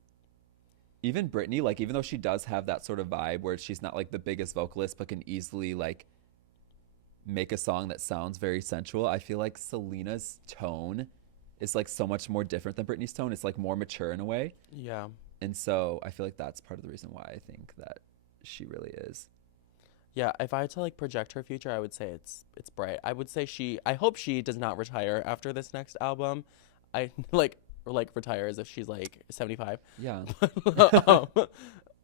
even Britney, like even though she does have that sort of vibe where she's not like the biggest vocalist but can easily like make a song that sounds very sensual, I feel like Selena's tone is like so much more different than Britney's tone. It's like more mature in a way. Yeah. And so I feel like that's part of the reason why I think that she really is. Yeah, if I had to like project her future, I would say it's bright. I would say I hope she does not retire after this next album. I like retire as if she's like 75. Yeah.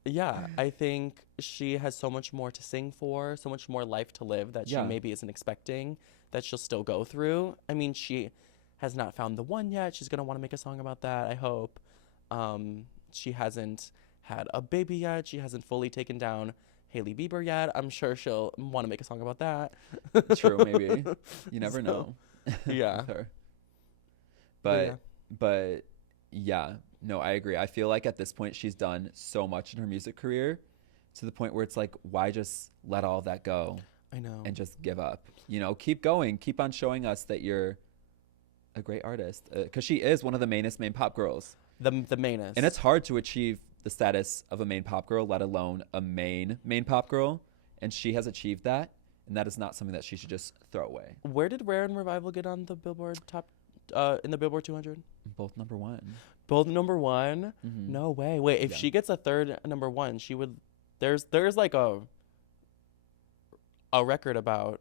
Yeah, I think she has so much more to sing for, so much more life to live that she Yeah. maybe isn't expecting that she'll still go through. I mean, she has not found the one yet. She's going to want to make a song about that, I hope. She hasn't had a baby yet. She hasn't fully taken down Hailey Bieber yet. I'm sure she'll want to make a song about that. True, maybe. You never know. Yeah. With her. But yeah. But yeah, no, I agree. I feel like at this point she's done so much in her music career to the point where it's like, why just let all that go I know. and just give up? You know, keep going. Keep on showing us that you're a great artist. Because she is one of the main pop girls. The mainest. And it's hard to achieve the status of a main pop girl, let alone a main pop girl. And she has achieved that. And that is not something that she should just throw away. Where did Rare and Revival get on the Billboard top, in the Billboard 200? Both number one. Both number one? Mm-hmm. No way. Wait, if she gets a third number one, she would. There's like a record about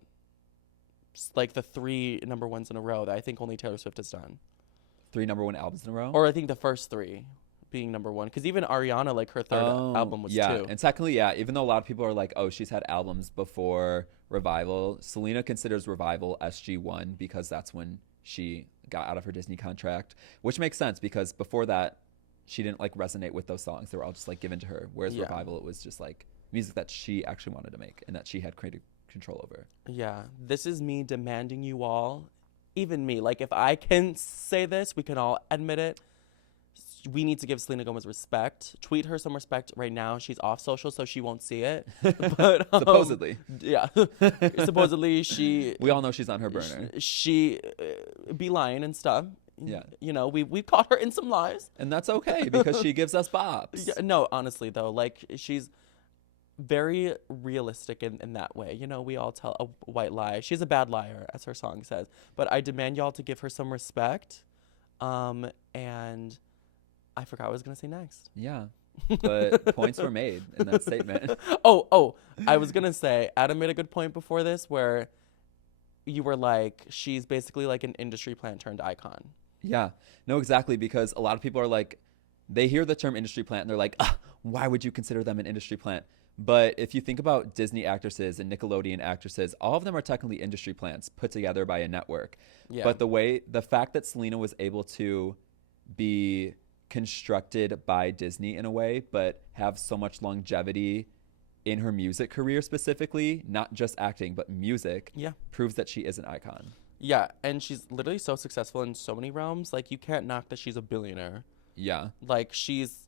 like the 3 number ones in a row that I think only Taylor Swift has done. 3 number one albums in a row? Or I think the first 3 being number one. Because even Ariana, like her third album was 2. And secondly, yeah, even though a lot of people are like, oh, she's had albums before Revival, Selena considers Revival SG1 because that's when she got out of her Disney contract, which makes sense because before that, she didn't like resonate with those songs. They were all just like given to her. Whereas Revival, it was just like music that she actually wanted to make and that she had creative control over. Yeah, this is me demanding you all, even me. Like, if I can say this, we can all admit it. We need to give Selena Gomez respect. Tweet her some respect right now. She's off social, so she won't see it. But supposedly, yeah, supposedly she. We all know she's on her burner. She be lying and stuff. Yeah, you know, we caught her in some lies, and that's okay because she gives us bops. Yeah, no, honestly though, like she's very realistic in that way. You know, we all tell a white lie. She's a bad liar, as her song says. But I demand y'all to give her some respect. And I forgot what I was gonna say next. Yeah, but points were made in that statement. Oh, I was gonna say Adam made a good point before this, where you were like, she's basically like an industry plant turned icon. Yeah, no, exactly, because a lot of people are like, they hear the term industry plant and they're like, why would you consider them an industry plant? But if you think about Disney actresses and Nickelodeon actresses, all of them are technically industry plants put together by a network. Yeah. But the fact that Selena was able to be constructed by Disney in a way, but have so much longevity in her music career specifically, not just acting, but music, proves that she is an icon. Yeah, and she's literally so successful in so many realms. Like, you can't knock that she's a billionaire. Yeah. Like, she's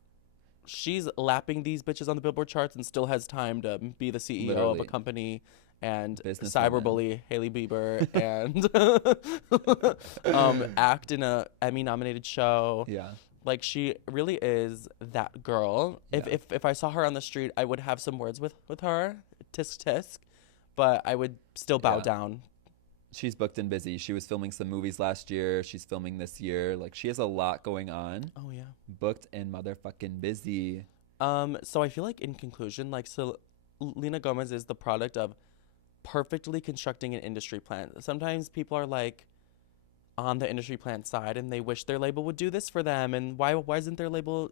lapping these bitches on the Billboard charts and still has time to be the CEO of a company and cyberbully Hailey Bieber and act in a Emmy-nominated show. Yeah. Like, she really is that girl. Yeah. If I saw her on the street, I would have some words with her, tisk tisk, but I would still bow down. She's booked and busy. She was filming some movies last year. She's filming this year. Like, she has a lot going on. Oh, yeah. Booked and motherfucking busy. So I feel like in conclusion, like, Selena Gomez is the product of perfectly constructing an industry plan. Sometimes people are like on the industry plant side and they wish their label would do this for them. And why isn't their label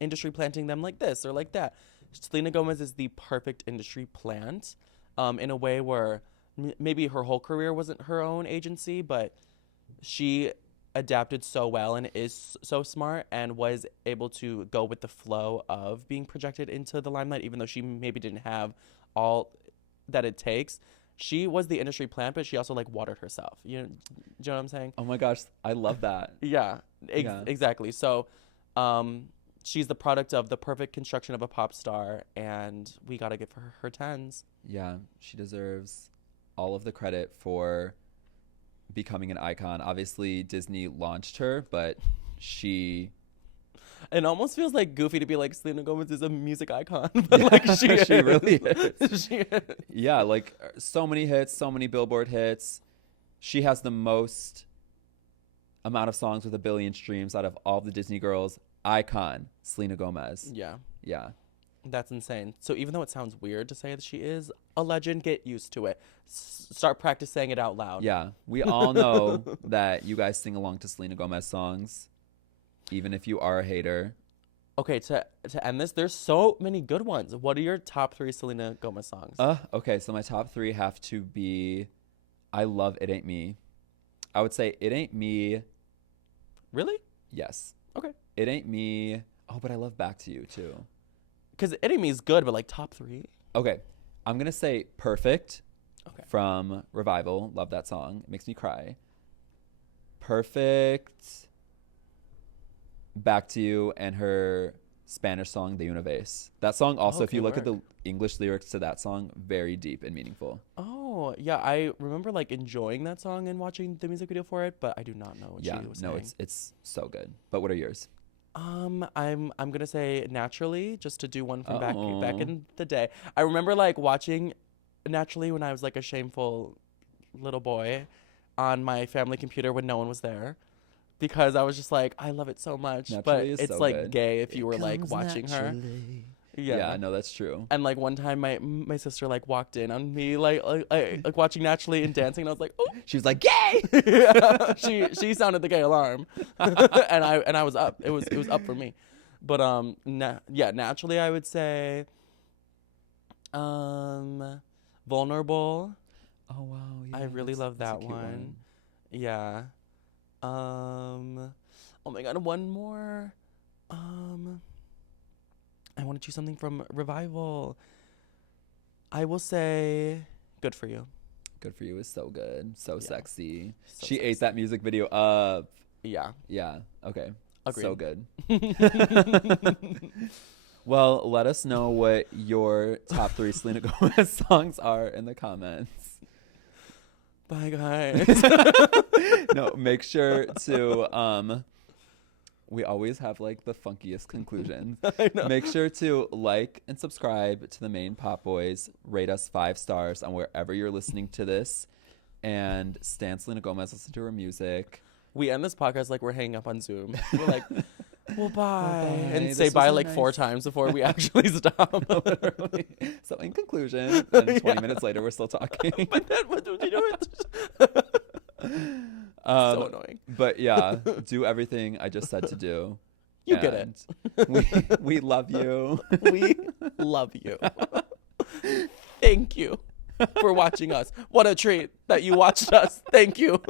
industry planting them like this or like that? Selena Gomez is the perfect industry plant in a way where maybe her whole career wasn't her own agency, but she adapted so well and is so smart and was able to go with the flow of being projected into the limelight, even though she maybe didn't have all that it takes. She was the industry plant, but she also like watered herself. Do you know what I'm saying? Oh my gosh, I love that. Yeah, exactly. So she's the product of the perfect construction of a pop star, and we got to give her her tens. Yeah, she deserves all of the credit for becoming an icon. Obviously, Disney launched her, but she... It almost feels like goofy to be like, Selena Gomez is a music icon, but like she really is. She is. Yeah, like so many hits, so many Billboard hits. She has the most amount of songs with 1 billion streams out of all the Disney girls. Icon, Selena Gomez. Yeah. Yeah. That's insane. So even though it sounds weird to say that she is a legend, get used to it. Start practice saying it out loud. Yeah. We all know that you guys sing along to Selena Gomez songs, even if you are a hater. Okay, to end this, there's so many good ones. What are your top 3 Selena Gomez songs? Okay, so my top 3 have to be, I love It Ain't Me. I would say It Ain't Me. Really? Yes. Okay. It Ain't Me. Oh, but I love Back to You too. Because It Ain't Me is good, but like top 3? Okay, I'm gonna say Perfect Okay. from Revival. Love that song. It makes me cry. Perfect. Back to You and her Spanish song De Una Vez. That song also, if Okay, you look at work. the English lyrics to that song, very deep and meaningful. Oh, yeah, I remember like enjoying that song and watching the music video for it, but I do not know what Yeah, she was no, saying. it's so good. But what are yours? I'm gonna say Naturally, just to do one from back Oh, in the day. I remember like watching Naturally when I was like a shameful little boy on my family computer when no one was there because I was just like, I love it so much. Naturally But is it's so like good. gay if you It were like comes watching her. naturally. Yeah. Yeah, no, that's true. And like one time my sister like walked in on me like watching Naturally and dancing and I was like, oh. She was like, "Gay!" Yeah. She sounded the gay alarm. And I was up. It was up for me. But yeah, Naturally I would say Vulnerable. Oh wow, yeah, I really love that's a that cute one. Yeah. Oh my god, one more. I want to choose something from Revival. I will say Good For You. Good For You is so good, so Yeah. sexy. So She ate sexy. that music video up. Yeah. Yeah. Okay. Agreed. So good. Well, let us know what your top 3 Selena Gomez songs are in the comments. Bye guys. No, make sure to we always have like the funkiest conclusions. I know. Make sure to like and subscribe to the main Pop Boys. Rate us 5 stars on wherever you're listening to this. And stan Selena Gomez, listen to her music. We end this podcast like we're hanging up on Zoom. We're like, well, bye. And This say was bye a like 4 nice- times before we actually stop. Literally. So in conclusion, and 20 Yeah. minutes later, we're still talking. But then what do we do? So annoying. But yeah, do everything I just said to do. You get it. And we love you. We love you. Thank you for watching us. What a treat that you watched us. Thank you.